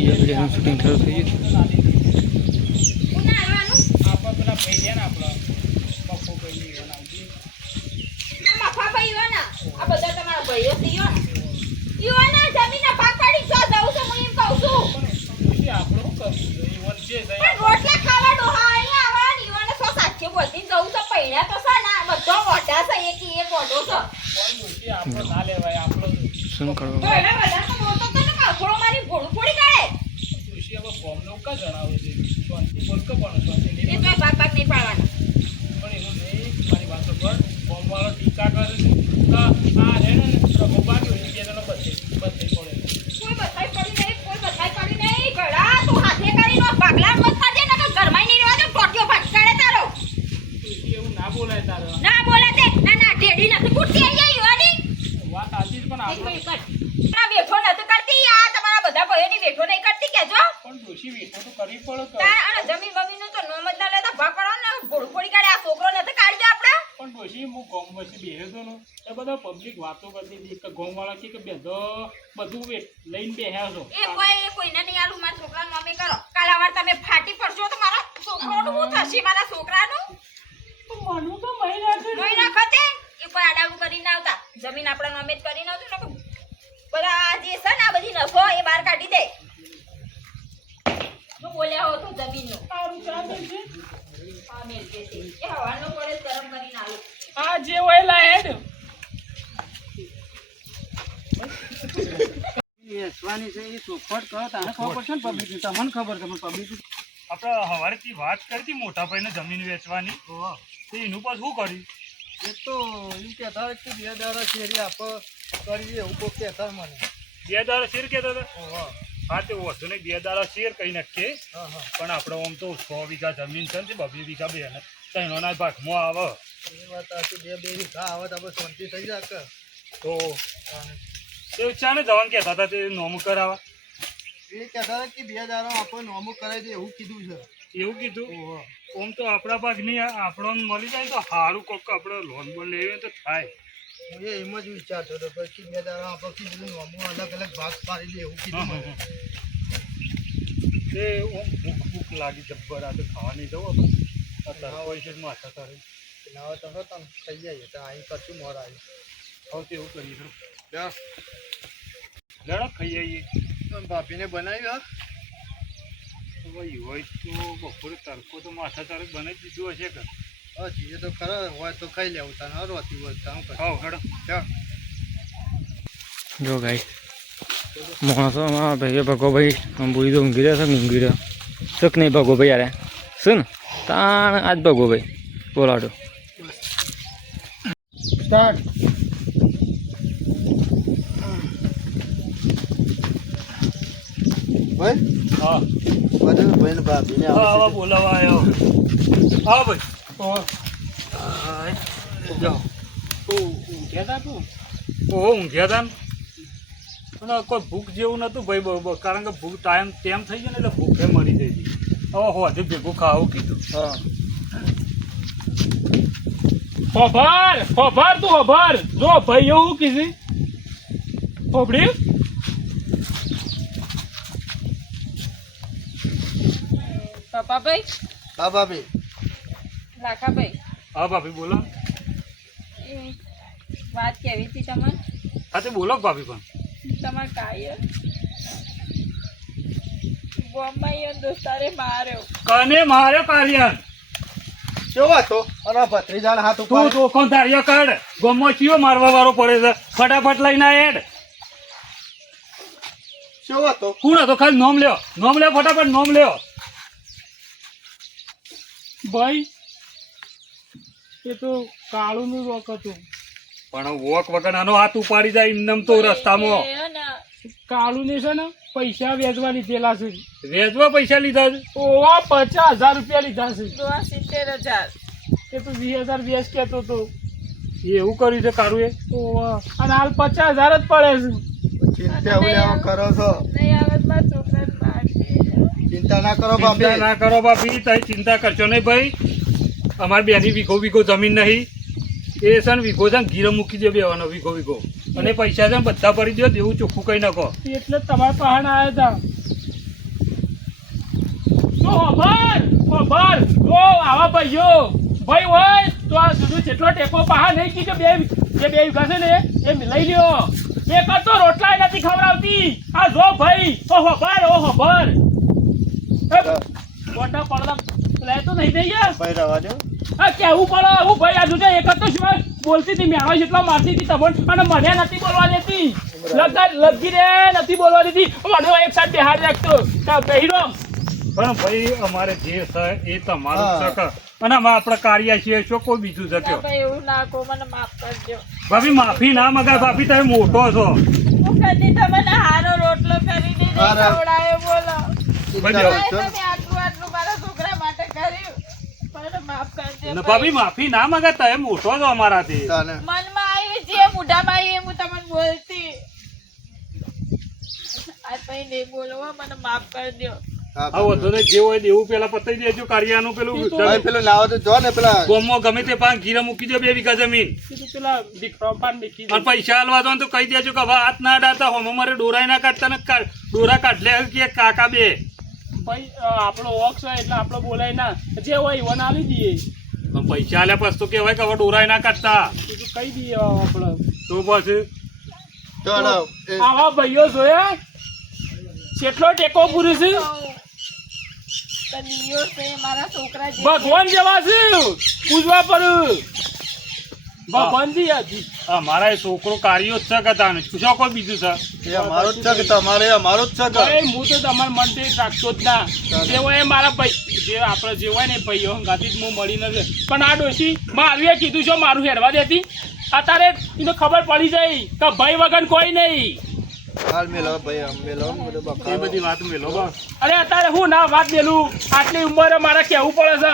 બીજા વિડીયોનું શૂટિંગ શરૂ થઈ ગયું. શું કરવા પબ્લિક વાતો કરતી ગોમ વાળા કે બેધો બધું લઈને બેહ્યા છો કોઈને નહીં આલું મારા છોકરાનું નામે કરો કાલ વાર તમે ફાટી પડશો તો મારા છોકરાનું શું થશે મારા છોકરાનું મનું તો મહિના ખતે એ કોઈ આડાવું કરીને આવતા જમીન આપણા નામે જ કરીને આવતું ને બધા જે છે ને આ બધી નફો એ બહાર કાઢી દે શું બોલ્યા હો તો જમીનનું સારું ચાલે છે હા મેલ કે છે એ હવાનો પડે ગરમ કરીને આલો આ જે હોય લાહેડ વેચવાની છે એ ચોખવટ કરો તને ખબર પડશે ને પબ્લિક તમને ખબર છે પણ પબ્લિક આપણે હવારેથી વાત કરી મોટા ભાઈને જમીન વેચવાની તો એનું પાછું શું કર્યું એ તો એમ કહેતા હોય કે 2 શેરી આપ કરીએ એવું કોઈ કહેતા મને 2 દાડા શેર કહેતા હતા હા તે વધુ નહીં 2 દાડા શેર કહી નાખીએ પણ આપણે આમ તો 100 વીઘા જમીન છે ને 2 વીઘા બે ત્રણોના ભાગમાં આવે એ વાત આથી 2 વીઘા આવે તો આપણે શાંતિ થઈ જાય કે તો તે ચાને જવાનું કહેતા હતા તે નોમ કરાવવા એ કહેતા હતા કે 2 દાડા આપણે નોમું કરાવી દે એવું કીધું છે એવું કીધું આમ તો આપણા ભાગ નહીં આપણો મળી જાય તો સારું કોક આપણે લોન બોન લેવી તો થાય હું એમ જ વિચારતો હતો પછી 2 દાડા આપણે કીધું નોમું અલગ અલગ ભાગ પાડી દે એવું કીધું મને તે ભૂખ લાગી જબ્બર આ તો ખાવા નહીં જવું આપણે અત્યારે પૈસે જ માથા તારે ના તમે તમે થઈ જાય તો અહીં કરશું મોર આવી હવે તો એવું કરીએ તો લડો ખાઈ આવીએ ભાભીને બનાવ્યું ભાઈ હોય તો બપોરે તડકો તો માથા તારે બનાવી દીધું હશે કે હા જીએ તો ખરા હોય તો ખાઈ લેવું તને રોતી હોય તો હું ખાવ હેડો જો ગાઈ માણસોમાં ભાઈ ભગો ભાઈ બુરી તો ઊંઘી રહ્યા છે ઊંઘી રહ્યા શક નહીં ભગો ભાઈ યાર શું ને તાણ આજ ભગો ભાઈ બોલાડો સ્ટાર્ટ ભાઈ હા બધું ભાઈને ભાભીને હા બોલાવા આવ્યો હા ભાઈ જાઓ ઊંઘ્યા હતા તું ઊંઘ્યા હતા ને અને કોઈ ભૂખ જેવું નહોતું ભાઈ બરોબર કારણ કે ભૂખ ટાઈમ તેમ થઈ ગયો ને એટલે ભૂખે મરી જઈ હતી હવે હોજે ભેગું ખાવું કીધું હા ખબર તું ખબર જો ભાઈ એવું કીધી ખબડી પપ્પાભાઈ હા ભાભી લાખાભાઈ હા ભાભી બોલો એ વાત કેવી હતી તમારે હા તે બોલો ભાભી પણ તમારે કાય ગોમાઈ દોસ્તારે માર્યો કને માર્યો કાર્યન કેવો હતો અરે ભત્રીજાના હાથ તું ઉપર ચોખ્ખો ધાર્યો કાઢ ગમો ચિયો મારવા વાળો પડે છે ફટાફટ લઈને હેડ કેવો હતો કોણ હતો ખાલી નોમ લ્યો ફટાફટ નોમ લ્યો ભાઈ એ તો કાળુનું રોક હતું પણ વોક વગર આનો હાથ ઉપાડી જાય એમ તો રસ્તામાં કાળું ને છે ને પૈસા વેચવા લીધેલા છે વેચવા પૈસા લીધા છે ઓવા 50,000 રૂપિયા લીધા છે તો આ 70,000 એ તો 20,000 વેચ કેતો તો એવું કર્યું છે કાળું એ ઓવા અને હાલ 50,000 જ પડે છે ચિંતા ઉલ્યા કરો છો નહીં આવત મારા છોકરાને મારશે ચિંતા ના કરો ચિંતા ભાભી ના કરો બાપી તમે ચિંતા કરશો નહીં ભાઈ અમારી બેની વીઘો જમીન નહીં એ છે ને વીઘો છે ને ગીરો મૂકી દે બેવાનો વીઘો અને પૈસા છે ને બધા ભરી દો એવું ચોખ્ખું કઈ નાખો એટલે તમારા પાસે આવ્યા હતા તો ખબર જો આવા ભાઈ હોય તો આ સુધી જેટલો ટેકો પહા નહીં કી કે બે વીઘા છે ને એ લઈ લ્યો. એક તો રોટલા નથી ખવડાવતી આ જો ભાઈ ઓહો ખબર મોટા પડદા લે તો નહીં દઈ યાર ભાઈ રવા દો. આ કેવું પડે હું ભાઈ આ જોજે એક જ તો શું બોલતી હતી મેળો જેટલો મારતી હતી તમને અને મને નથી બોલવા દેતી લગી રે નથી બોલવા દેતી મને એક સાઈડ બેહાડી રાખતો પહેરો. પણ ભાઈ અમારે જે છે એ તમારું છે અને આપણે કાર્ય છીએ શું કોઈ બીજું છે કયો ભાઈ એવું ના કહો, મને માફ કરજો. ભાભી માફી ના મગાય ભાભી તમે મોટો છો હું કદી તમને હારો રોટલો કરીને નહીં હારા. ખવડાવ્યો, બોલો. બરાબર. તમે આટલું મારા છોકરા માટે કર્યું, મને માફ કરજો. ને ભાભી માફી ના મગાય તમે મોટો છો અમારાથી. તાને. મનમાં આવ્યું જે મોઢામાં આવ્યું એમ હું તમને બોલતી. આ પછી નહીં બોલવા, મને માફ કરજો. હા, આ વધુ ને જે હોય એવું પેલા પતાઈ દેજો કાર્યનું પેલું ભાઈ પેલું નાવા તો જો ને પેલા ગોમમાં ગમે તે પાંચ ઘીરા મૂકી દો 2 વીઘા જમીન પેલા દીકરો પાન મૂકી દે. અને પૈસા આલવા દો ને તો કહી દેજો કે હવે હાથ ના અડાડતા હોમ અમારે ડોરાય ના કાઢતા ને ડોરા કાઢલે કે કાકા બે ભાઈ આપણો ઓક છે એટલે આપણે બોલાય ના, જે હોય ઈવન આલી દઈએ. પણ પૈસા આલ્યા પછી તો કહેવાય કે હવે ડોરાય ના કાઢતા બીજું કહી દઈએ આપણે. તો પછી જો હળો, એ આવા ભાઈઓ જોયા કેટલો ટેકો પૂરું છે, તો દિયો છે મારા છોકરા જે ભગવાન જેવા છે પૂજવા પર ભગવાનજી હતી. અમારા એ છોકરો કાર્યો જ છે કે તાને પૂછો કોઈ બીજું છે એ અમારો જ છે કે તમારે અમારો જ છે કે ભાઈ હું તો તમારા મનથી રાખતો જ ના, જે હોય એ મારા ભાઈ જે આપણે જે હોય ને ભાઈઓ હંગાથી જ હું મળી નથી. પણ આ ડોશી મારું કીધું છો મારું હેરવા દેતી, અત્યારે એને ખબર પડી જાય કે ભાઈ વગર કોઈ નહીં. હાલ મેલો ભાઈ આમ મેલો ને બધું એ બખાડો. બધી વાત મેલો બસ. અરે અત્યારે હું ના વાત મેલું, આટલી ઉંમરે મારે કેવું પડે છે.